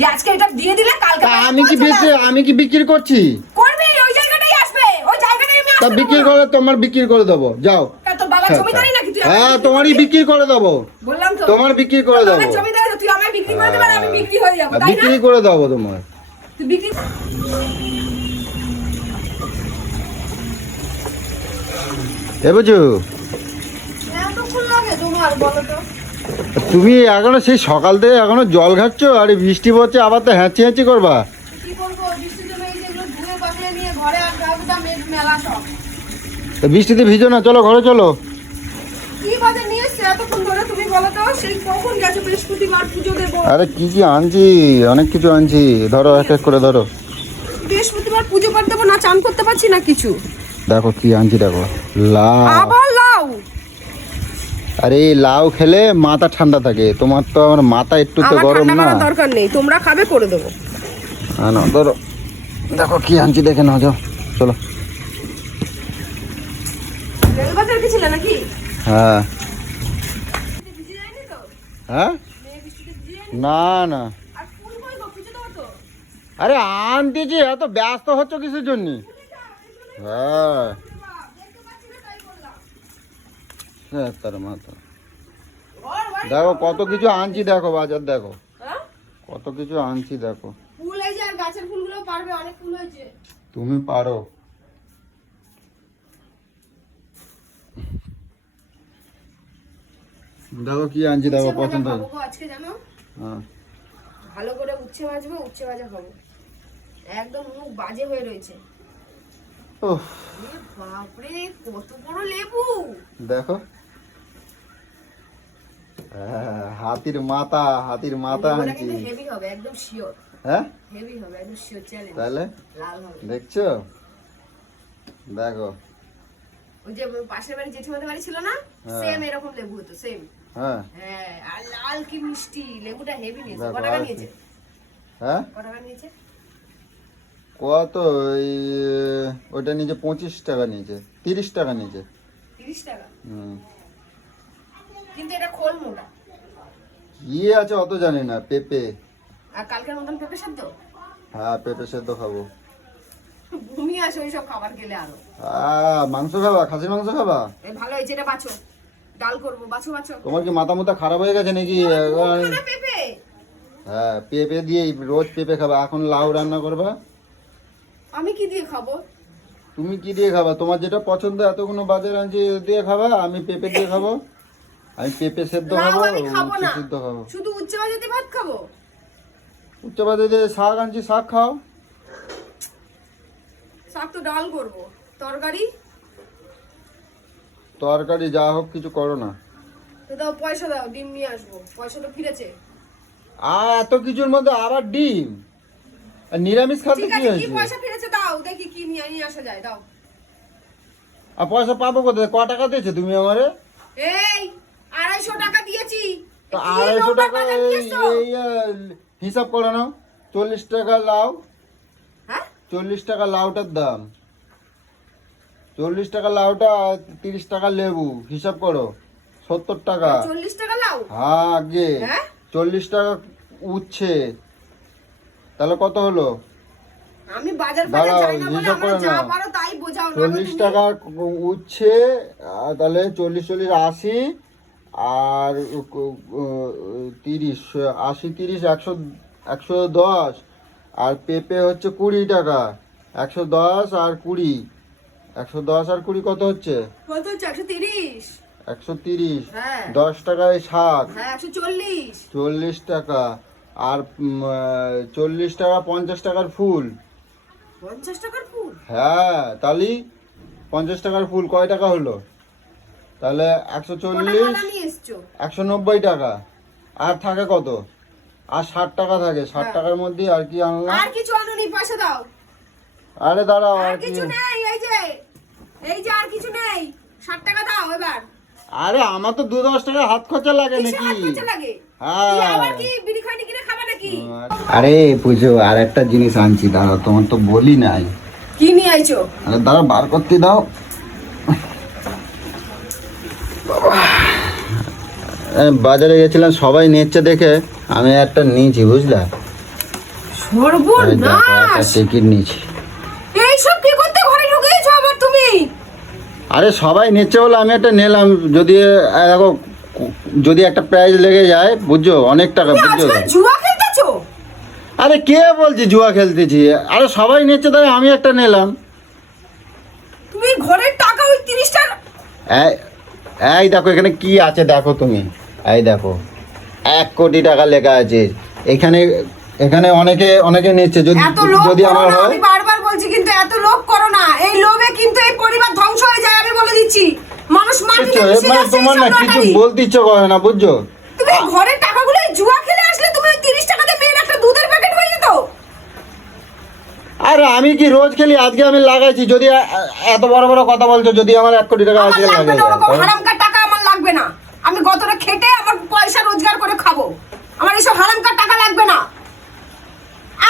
যে আজকে এটা দিয়ে দিলে কালকে তা আমি কি বিক্রি আমি কি বিক্রি করছি? করবে ওই জায়গাটাই আসবে ওই জায়গাটাই আমি তা বিক্রি করে তোমার বিক্রি করে দেবো। যাও। তোর বাবা জমিদারি নাকি তুই হ্যাঁ তোমারই বিক্রি করে দেবো। বললাম তো। তোমার বিক্রি করে দেবো। জমিদারি তুই আমায় বিক্রি করে দেবে আমি বিক্রি হয়ে যাব তাই না? বিক্রি করে দেবো তোমার তুই বিক্রি এ বুঝু? এতক্ষণ লাগে তোমার বলো তো। তুমি এখনও সেই সকাল থেকে এখনও জল খাচ্ছ আর বৃষ্টি পড়ছে আবার তো হ্যাঁচি হ্যাঁচি করবা? বৃষ্টিতে ভিজো না চলো ঘরে চলো। আরে কি কি আনছি অনেক কিছু আনছি ধরো এক এক করে ধরো। বৃহস্পতিবার পুজো করে দেবো না চান করতে পারছি না কিছু? দেখো কি আনছি দেখো। লাউ। আবার লাউ আরে এই লাউ খেলে মাথা ঠান্ডা থাকে। তোমার তো আমার মাথা একটু তো গরম না। দরকার নেই তোমরা খাবে করে দেবো। আনো ধরো। দেখো কি আনছি দেখে নাও যাও চলো। হ্যাঁ। হ্যাঁ? না না। আর আনতেছি এত ব্যস্ত হচ্ছ কিসের জন্য? হ্যাঁ দেখতে পাচ্ছি না তাই বললাম হ্যাঁ, তার মাথা দেখো কত কিছু আনছি দেখো বাজার দেখো। হ্যাঁ? কত কিছু আনছি দেখো। ফুল এই যে আর গাছের ফুলগুলো পারবে অনেক ফুল হয়েছে। তুমি পারো। দেখো কি আনছি দেখো পছন্দ আজকে জানো? হ্যাঁ। ভালো করে উচ্ছে ভাজবো উচ্ছে ভাজা খাব। একদম মুখ বাজে হয়ে রয়েছে। ওহ, এ বাপরে কত বড় লেবু! দেখো। হাতির মাথা হাতির মাথা আনছি। হেভি হবে একদম শিওর হ্যাঁ? হেভি হবে একদম শিওর চ্যালেঞ্জ তাহলে? লাল হবে। দেখছ? দেখো। ওই যে পাশের বাড়ি জেঠিমাদের বাড়ি ছিল না? হ্যাঁ। সেম এরকম লেবু হতো সেম হ্যাঁ। হ্যাঁ আর লাল কি মিষ্টি লেবুটা হেভি নিয়েছে। দেখো, ক টাকা নিয়েছে? হ্যাঁ? ক টাকা নিয়েছে? কত? ওই ওইটা নিচে পঁচিশ টাকা নিয়েছে তিরিশ টাকা নিয়েছে। তিরিশ টাকা? হুম। কিন্তু এটা খোল মোটা কি আছে অত জানি না পেঁপে। আর কালকের মতন পেঁপে সেদ্ধ? হ্যাঁ পেঁপে সেদ্ধ খাব। ঘুমি আসে ওইসব খাবার খেলে আরও। আহ, মাংস খাবা? খাসির মাংস খাবা? এ ভালো হয়েছে এটা বাছো। ডাল করব বাছো বাছো। তোমার কি মাথা মুথা খারাপ হয়ে গেছে নাকি? পেঁপে? হ্যাঁ পেঁপে দিয়ে রোজ পেঁপে খাবা। এখন লাউ রান্না করবা? আমি কি দিয়ে খাব? তুমি কি দিয়ে খাবা? তোমার যেটা পছন্দ এতগুলো বাজার আনছি দিয়ে খাবা আমি পেঁপে দিয়ে খাব। আমি পেঁপে সেদ্ধ খাব উচ্ছে সিদ্ধ খাব। শুধু উচ্চ বাজাতে ভাত খাব? উচ্চ দিয়ে শাক আনছি শাক খাও। শাক তো ডাল করব। তরকারি? তরকারি যা হোক কিছু করো না। তো দাও পয়সা দাও ডিম নিয়ে আসব। পয়সা তো ফিরেছে। আর এত কিছুর মধ্যে আবার ডিম? আর নিরামিষ খাতে কি হয়েছে? পয়সা ফিরেছে দাও দেখি কি নিয়ে নিয়ে আসা যায় দাও। আর পয়সা পাবো কোথায়? ক টাকা দিয়েছে তুমি আমারে? এই আড়াইশো টাকা দিয়েছি। তো আড়াইশো টাকা এই হিসাব করে নাও। চল্লিশ টাকা লাউ। হ্যাঁ? চল্লিশ টাকা লাউটার দাম। চল্লিশ টাকা লাউটা তিরিশ টাকা লেবু। হিসাব করো। সত্তর টাকা। চল্লিশ টাকা লাও হ্যাঁ আগে। হ্যাঁ? চল্লিশ টাকা উচ্ছে। তাহলে কত হলো? আমি বাজার বাজার যাই না বলে আমার যা। পারো তাই বোঝাও না। টাকা উচ্ছে আর তাহলে চল্লিশ চল্লিশ আশি আর তিরিশ আশি তিরিশ একশো একশো দশ আর পেঁপে হচ্ছে কুড়ি টাকা। একশো দশ আর কুড়ি। একশো দশ আর কুড়ি কত হচ্ছে? কত হচ্ছে? একশো তিরিশ। একশো তিরিশ। হ্যাঁ। দশ টাকায় শাক হ্যাঁ চল্লিশ। চল্লিশ টাকা। আর চল্লিশ টাকা পঞ্চাশ টাকার ফুল। পঞ্চাশ টাকার ফুল? হ্যাঁ তাহলে পঞ্চাশ টাকার ফুল কয় টাকা হলো? তাহলে একশো চল্লিশ একশো নব্বই টাকা। আর থাকে কত? আর ষাট টাকা থাকে। ষাট হ্যাঁ। টাকার মধ্যে আর কি আনলাম। আর কিছু আনুনি পয়সা দাও। আরে দাঁড়াও আর কিছু নেই এই যে এই যে আর কিছু নেই। ষাট টাকা দাও এবার। আরে আমার তো দু দশ টাকা হাত খরচা লাগে নাকি? হ্যাঁ। নাকি? আরে পুজো আর একটা জিনিস আনছি দাঁড়াও তোমার তো বলি নাই। কি নিয়ে আইছো? আরে দাঁড়া বার করতে দাও। বাবা। বাজারে গেছিলাম সবাই নিচ্ছে দেখে আমি একটা নিয়েছি বুঝলা? সর্বনাশ! টিকিট নিয়েছি। এইসব কি করতে ঘরে ঢুকেছো আবার তুমি? আরে সবাই নিচ্ছে বলে আমি একটা নিলাম যদি দেখো যদি একটা প্রাইজ লেগে যায় বুঝছ? অনেক টাকা বুঝছ? আজকাল জুয়া খেলতেছো? আরে কে বলছি জুয়া খেলতেছি? আরে সবাই নিচ্ছে তাই আমি একটা নিলাম। তুমি ঘরের টাকা ওই তিরিশ টাকা এই এই দেখো এখানে কি আছে দেখো তুমি। এই দেখো এক কোটি টাকা লেখা আছে। এখানে এখানে অনেকে অনেকে নিচ্ছে। যদি যদি আমার হয় আমি বারবার বলছি কিন্তু এত লোভ করো না। এই লোভে কিন্তু এই পরিবার ধ্বংস হয়ে যায় আমি বলে দিচ্ছি। মানুষ মাটিতে? মিশে যাচ্ছে তোমার না কিছু। বলতে ইচ্ছে করে না বুঝছ? তুমি ঘরের টাকাগুলো জুয়া খেলে আসলে তুমি ওই তিরিশ টাকাতে মেয়ের একটা দুধের প্যাকেট হয়ে যেত? আরে আমি কি রোজ খেলি? আজকে আমি লাগাইছি। যদি এত বড় বড় কথা বলছো যদি আমার এক কোটি টাকা আজকে লাগে ওরকম হারামকার টাকা আমার লাগবে না আমি গতরে খেটে আমার পয়সা রোজগার করে খাব আমার এইসব হারামকার টাকা লাগবে না?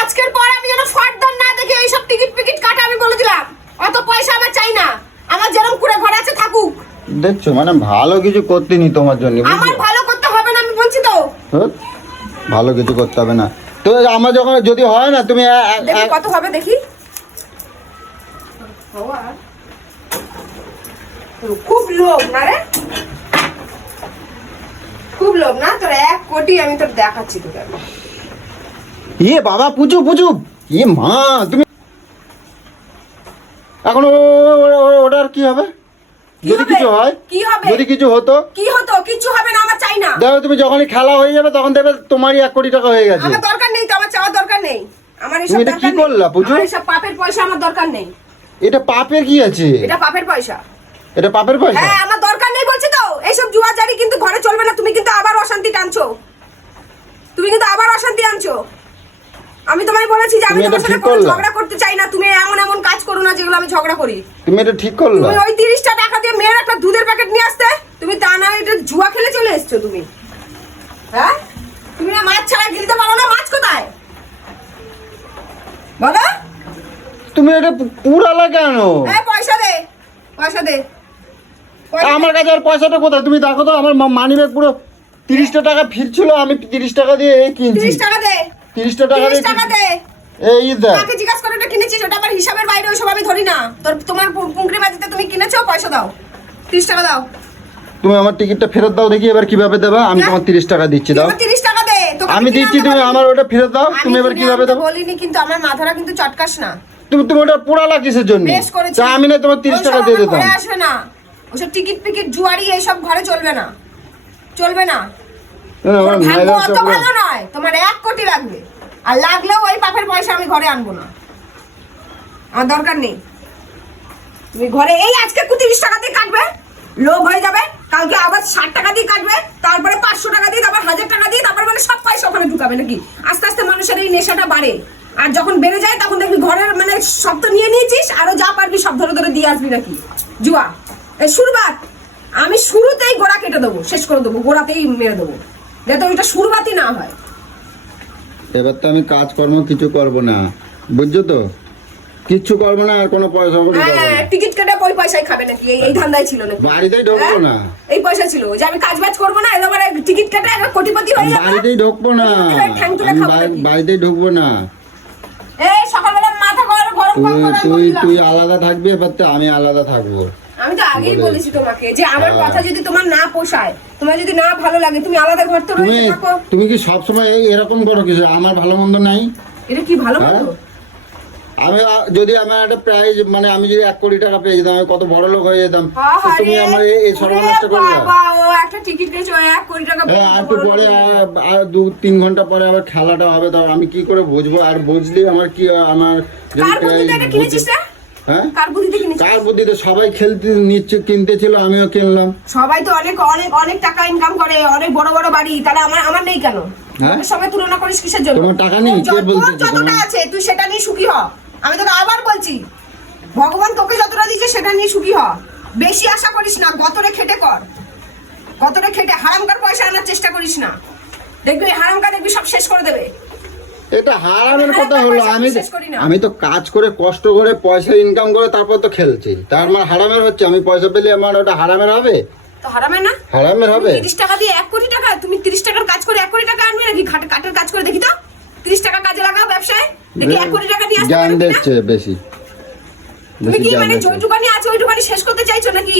আজকের পর আমি যেন ফাটদার না দেখে এইসব টিকিট পিকিট কাটা আমি বলে দিলাম। অত পয়সা আমার চাই না। আমার যেরকম করে ঘরে আছে থাকুক। দেখছ মানে ভালো কিছু করতে নি তোমার জন্য আমার ভালো করতে হবে না আমি বলছি তো। ভালো কিছু করতে হবে না। তো আমার যখন যদি হয় না তুমি কত হবে দেখি। খুব লোভ না রে? খুব লোভ না? তোর কোটি আমি তোর দেখাচ্ছি তোকে। আমি। ইয়ে বাবা পুজো পুজো। ইয়ে মা তুমি এখন ওটার কি হবে? যদি কিছু হয় কি হবে? যদি কিছু হতো। কি হতো? কিচ্ছু হবে না আমার চাই না। দেখো তুমি যখনই খেলা হয়ে যাবে তখন দেখবে তোমারই এক কোটি টাকা হয়ে গেছে। আমার দরকার নেই তো আমার চাওয়ার দরকার নেই। আমার এসব তুমি কি। করলা, পুজো? আমার এসব পাপের পয়সা আমার দরকার নেই। এটা পাপের কি আছে? এটা পাপের পয়সা। এটা পাপের পয়সা? হ্যাঁ আমার দরকার এইসব জুয়াচারি কিন্তু ঘরে চলবে না তুমি কিন্তু আবার অশান্তি টানছো। তুমি কিন্তু আবার অশান্তি আনছো। আমি তোমায় বলেছি যে আমি তোমার সাথে কোনো ঝগড়া করতে চাই না তুমি এমন এমন কাজ করো না যেগুলো আমি ঝগড়া করি। তুমি এটা ঠিক করলা। তুমি ওই তিরিশটা টাকা দিয়ে মেয়ের একটা দুধের প্যাকেট নিয়ে আসতে তুমি তা না এটা জুয়া খেলে চলে এসছো তুমি। হ্যাঁ? তুমি না মাছ ছাড়া গিলতে পারো না মাছ কোথায়? বলো। তুমি এটা পুরালা কেন? এই পয়সা দে পয়সা দে। আমার কাছে আর পয়সাটা কোথায়? তুমি দেখো তো আমার মানি ব্যাগ পুরো তিরিশটা টাকা ফিরছিল আমি তিরিশ টাকা দিয়ে এই কিনছি। তিরিশ টাকা দে। তিরিশটা টাকা তিরিশ দিয়ে টাকা দে। এই দেখ। তাকে জিজ্ঞাসা করে ওটা কিনেছিস? ওটা আমার হিসাবের বাইরে ওসব আমি ধরি না। তোর তোমার পু- বাজিতে তুমি কিনেছো? পয়সা দাও। তিরিশ টাকা দাও। তুমি আমার টিকিটটা ফেরত দাও দেখি এবার কীভাবে দেবা। আমি তোমার তিরিশ টাকা দিচ্ছি দাও। তিরিশ টাকা দে। আমি দিচ্ছি তুমি আমার ওটা ফেরত দাও। তুমি এবার কীভাবে বলিনি কিন্তু আমার মাথাটা কিন্তু চটকাস না। তুমি তুমি ওটা জন্য আমি না তোমার তিরিশ টাকা দিয়ে দিতাম। আসবে না। ওসব টিকিট পিকিট জুয়ারি এইসব ঘরে চলবে না। চলবে না। তোমার ভাগ্য অত ভালো নয় তোমার এক কোটি লাগবে। আর লাগলেও ওই পাপের পয়সা আমি ঘরে আনব না। আমার দরকার নেই। তুমি ঘরে এই আজকে তিরিশ টাকা দিয়ে কাটবে লোভ হয়ে যাবে কালকে আবার ষাট টাকা দিয়ে কাটবে তারপরে পাঁচশো টাকা দিয়ে তারপর হাজার টাকা দিয়ে তারপর মানে সব পয়সা ওখানে ঢুকাবে নাকি? আস্তে আস্তে মানুষের এই নেশাটা বাড়ে। আর যখন বেড়ে যায় তখন দেখবি ঘরের মানে সব তো নিয়ে নিয়েছিস আরও যা পারবি সব ধরে ধরে দিয়ে আসবি নাকি? জুয়া। এই শুরুবাত আমি শুরুতেই গোড়া কেটে দেবো শেষ করে দেবো গোড়াতেই মেরে দেবো যাতে ওইটা শুরুবাতই না হয়। এবার তো আমি কাজকর্ম কিছু করব না বুঝছ তো? কিচ্ছু করব না আর কোনো পয়সা করি দেবো হ্যাঁ না। টিকিট কেটে ওই পয়সায় খাবে নাকি? এই ধান্দায় ছিল নাকি? বাড়িতেই ঢুকবো হ্যাঁ? না। এই পয়সা ছিল যে আমি কাজ বাজ করব না এবার টিকিট কেটে একবার কোটিপতি হয়ে যাবে। বাড়িতেই ঢুকবো না। বাড়ি- বাড়িতেই ঢুকবো না। এই সকালবেলা মাথা গরম গরম তুই গরম গরম তুই তুই আলাদা থাকবি এবার তো আমি আলাদা থাকব। আমি তো আগেই বলেছি তোমাকে যে আমার হ্যাঁ। কথা যদি তোমার না পোষায় তোমার যদি না ভালো লাগে তুমি আলাদা ঘর তো রয়েছে থাকো। তুমি কি সব সময় এরকম করো কিছু আমার ভালো মন্দ নাই? এটা কি ভালো হ্যাঁ? মতো আমি যদি আমার একটা প্রাইজ মানে আমি যদি এক কোটি টাকা পেয়ে যেতাম আমি কত বড় লোক হয়ে যেতাম তুমি আমার এই- সর্বনাশটা করলে বাবা একটা টিকিট কেটেছে এক কোটি টাকা হ্যাঁ আর একটু পরে আর- আর দু তিন ঘণ্টা পরে আবার খেলাটা হবে তো আমি কি করে বুঝব? আর বুঝলি আমার কি আমার যদি হ্যাঁ? কার বুদ্ধিতে সবাই খেলতে নিচ্ছে কিনতে ছিল আমিও কিনলাম। সবাই তো অনেক অনেক অনেক টাকা ইনকাম করে অনেক বড় বড় বাড়ি। তাহলে আমার আমার নেই কেন? হ্যাঁ? সঙ্গে তুলনা করিস কিসের জন্য? তোমার টাকা নেই? কে বলছে যতটা আছে তুই সেটা নিয়ে সুখী হ। আমি তোকে আবার বলছি ভগবান তোকে যতটা দিয়েছে সেটা নিয়ে সুখী হ। বেশি আশা করিস না গতরে খেটে কর। গতরে খেটে হারামকার পয়সা আনার চেষ্টা করিস না। দেখবি হারামকা দেখবি সব শেষ করে দেবে। এটা হারামের কথা হলো আমি আমি তো কাজ করে কষ্ট করে পয়সা ইনকাম করে তারপর তো খেলছি। তার মানে হারামের হচ্ছে আমি পয়সা পেলে আমার ওটা হারামের হবে? তো হারামে না? হারামের হবে? তিরিশ টাকা দিয়ে এক কোটি টাকা তুমি তিরিশ টাকার কাজ করে এক কোটি টাকা আনবে নাকি? খাট- কাঠের কাজ করে দেখি তো। তিরিশ টাকা কাজে লাগাও ব্যবসায়। দেখি এক কোটি টাকা নিয়ে আসতে জ্ঞান দিচ্ছে বেশি। তুমি কি মানে দিচ্ছে। যেটুকানি আছে ওইটুকানি শেষ করতে চাইছো নাকি?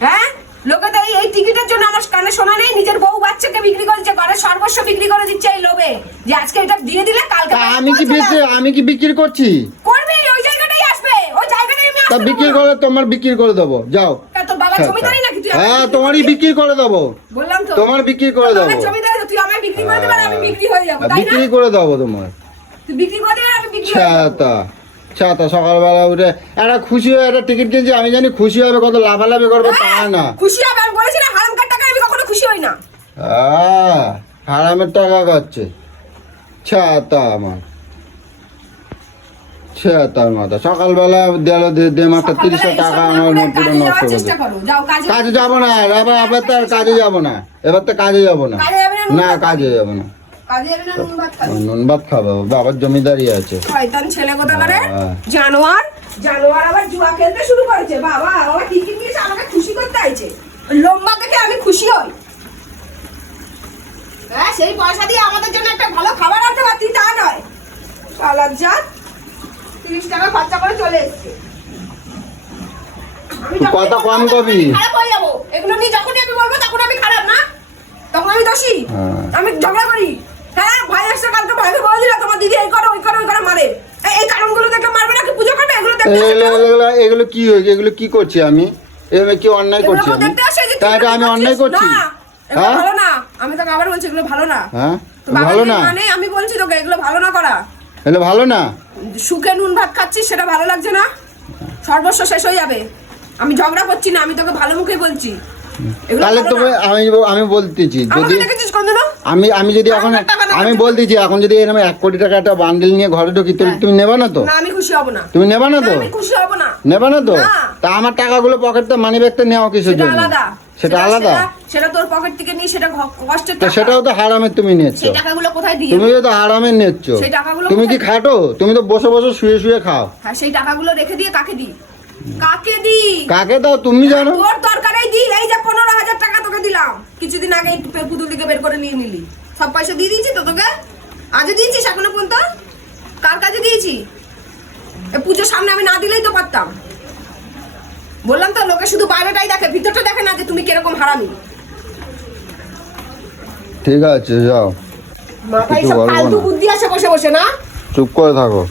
হ্যাঁ? লোকে তো এই- টিকিটের জন্য আমার কানে শোনা নেই নিজের বাচ্চাকে বিক্রি করেছে সর্বস্ব বিক্রি করে দিচ্ছে এই লোভে। যে আজকে এটা দিয়ে দিলে কালকে আমি কি আমি কি বিক্রি করছি? করবে ওই জায়গাটাই আসবে ওই জায়গাটাই আমি তা বিক্রি করে তোমার বিক্রি করে দেবো। যাও। তা বাবা জমিদারি নাকি? তুই হ্যাঁ তোমারই বিক্রি করে দেবো। বললাম তো। তোমার বিক্রি করে দেবো। জমিদারি তুই আমায় বিক্রি করে দেবে আমি বিক্রি হয়ে যাব তাই না? বিক্রি করে দেবো তোমার। তুই বিক্রি করে আমি বিক্রি ছাতা ছাতা সকালবেলা উঠে একটা খুশি হয়ে একটা টিকিট কিনছি আমি জানি খুশি হবে কত লাফালাফি করবে তা না। হ্যাঁ, খুশি হবে আমি বলেছি না হারামকার টাকায় আমি কখনো খুশি হই না। হারামের টাকা খাচ্ছে। ছাতা আমার। ছাতার মাথা। সকালবেলা দিল দে মাত্র তিরিশশো টাকা আমার পুরো নষ্ট করে কাজে যাব না এবার এবার তো আর কাজে যাব না। এবার তো কাজে যাব না। না, কাজে যাব না। নুন ভাত খাবে। বাবার জমিদারি আছে। শয়তান ছেলে কোথাকারে? হ্যাঁ। জানোয়ার? জানোয়ার আবার জুয়া খেলতে শুরু করেছে। বাবা টিকিট নিয়েছে আমাকে খুশি করতে আইছে। লম্বা দেখে আমি খুশি হই। হ্যাঁ সেই পয়সা দিয়ে আমাদের জন্য একটা ভালো খাবার আনতে পারতি তা নয়। সালাদ জাত তিরিশ টাকা খরচা করে চলে এসছে। কথা কম কবি। খারাপ হয়ে যাব। এগুলো নিয়ে যখনই আমি বলব তখন আমি খারাপ না। তখন আমি দোষী। হ্যাঁ। আমি ঝগড়া করি। হ্যাঁ ভাই এসে কালকে ভাইকে বলে দিল তোমার দিদি এই করো ওই করো ওই করো মারে। এই- এই কারণগুলো দেখে মারবে পুজো করবে এগুলো দেখতে এগুলো কি হয়েছে? এগুলো কি করছি আমি? এগুলো কি অন্যায় করছি আমি? তাই আমি অন্যায় করছি? হ্যাঁ? আমি তোকে আবার বলছি এগুলো ভালো না। হ্যাঁ? ভালো না? মানে আমি বলছি তোকে এগুলো ভালো না করা। এগুলো ভালো না? সুখে নুন ভাত খাচ্ছিস সেটা ভালো লাগছে না? সর্বস্ব শেষ হয়ে যাবে। আমি ঝগড়া করছি না আমি তোকে ভালো মুখে বলছি। তাহলে তো আমি আমি বলতেছি যদি আমি আমি যদি এখন আমি বলতেছি এখন যদি এরকম এক কোটি টাকা একটা বান্ডেল নিয়ে ঘরে ঢুকি তো তুমি নেবা না তো? আমি খুশি হব না। তুমি নেবা না তো? আমি খুশি হব না। নেবা না তো? তা আমার টাকাগুলো পকেটে মানি ব্যাগটা নেওয়া সেটা জন্য? আলাদা। সেটা আলাদা? সেটা- তোর পকেট থেকে নিয়ে সেটা কষ্টের টাকা। সেটাও তো হারামের তুমি নিচ্ছ সেই টাকাগুলো কোথায় দিয়ে তুমি তো হারামের নিচ্ছ সেই টাকাগুলো তুমি কি খাটো? তুমি তো বসে বসে শুয়ে শুয়ে খাও। হ্যাঁ সেই টাকাগুলো রেখে দিয়ে কাকে দি কাকে দি কাকে দাও? তুমি জানো। তোর দরকারেই দি এই যে পনেরো হাজার টাকা তোকে দিলাম। কিছুদিন আগে পুতুল দিকে বের করে নিয়ে নিলি। সব পয়সা দিয়ে দিয়েছি তো তোকে? আজও দিয়েছিস এখনও পর্যন্ত? কার কাছে দিয়েছি? এ পুজোর সামনে আমি না দিলেই তো পারতাম। বললাম তো লোকে শুধু বাইরেটাই দেখে ভিতরটা দেখে না যে তুমি কীরকম হারামি। ঠিক আছে যাও। মাথায় সব ফালতু বুদ্ধি আছে বসে বসে না? চুপ করে থাকো।